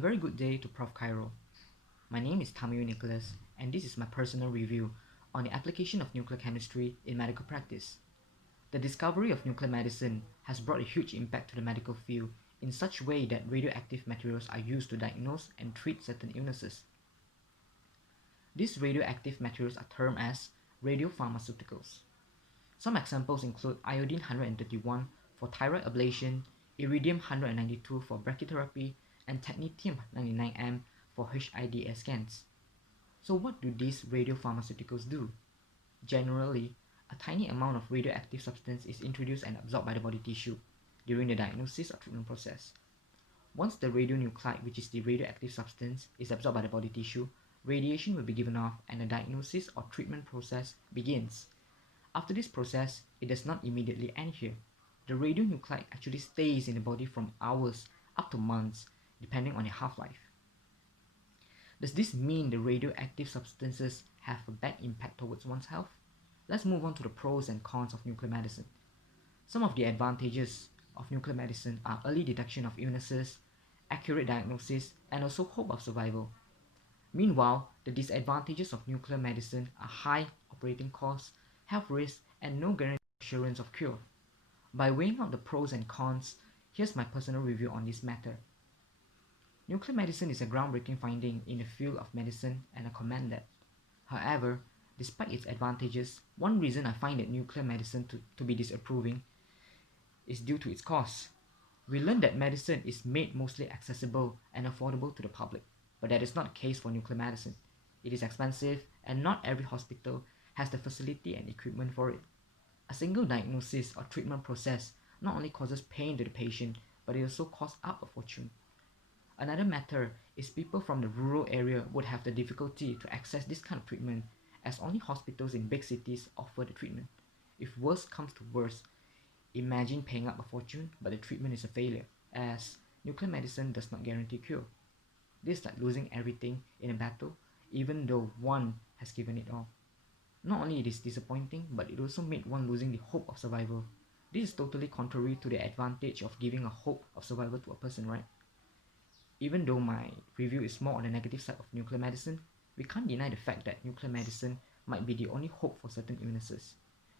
A very good day to Prof. Cairo. My name is Tamiyo Nicholas, and this is my personal review on the application of nuclear chemistry in medical practice. The discovery of nuclear medicine has brought a huge impact to the medical field in such a way that radioactive materials are used to diagnose and treat certain illnesses. These radioactive materials are termed as radiopharmaceuticals. Some examples include iodine 131 for thyroid ablation, iridium 192 for brachytherapy, and technetium 99M for HIDS scans. So what do these radiopharmaceuticals do? Generally, a tiny amount of radioactive substance is introduced and absorbed by the body tissue during the diagnosis or treatment process. Once the radionuclide, which is the radioactive substance, is absorbed by the body tissue, radiation will be given off and the diagnosis or treatment process begins. After this process, it does not immediately end here. The radionuclide actually stays in the body from hours up to months, depending on their half-life. Does this mean the radioactive substances have a bad impact towards one's health? Let's move on to the pros and cons of nuclear medicine. Some of the advantages of nuclear medicine are early detection of illnesses, accurate diagnosis, and also hope of survival. Meanwhile, the disadvantages of nuclear medicine are high operating costs, health risks, and no guaranteed assurance of cure. By weighing out the pros and cons, here's my personal review on this matter. Nuclear medicine is a groundbreaking finding in the field of medicine, and I commend that. However, despite its advantages, one reason I find that nuclear medicine to be disapproving is due to its cost. We learned that medicine is made mostly accessible and affordable to the public, but that is not the case for nuclear medicine. It is expensive, and not every hospital has the facility and equipment for it. A single diagnosis or treatment process not only causes pain to the patient, but it also costs up a fortune. Another matter is people from the rural area would have the difficulty to access this kind of treatment, as only hospitals in big cities offer the treatment. If worse comes to worse, imagine paying up a fortune but the treatment is a failure, as nuclear medicine does not guarantee cure. This is like losing everything in a battle, even though one has given it all. Not only it is disappointing, but it also made one losing the hope of survival. This is totally contrary to the advantage of giving a hope of survival to a person, right? Even though my review is more on the negative side of nuclear medicine, we can't deny the fact that nuclear medicine might be the only hope for certain illnesses.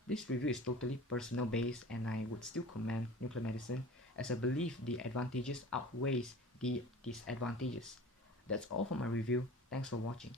This review is totally personal based, and I would still commend nuclear medicine as I believe the advantages outweighs the disadvantages. That's all for my review. Thanks for watching.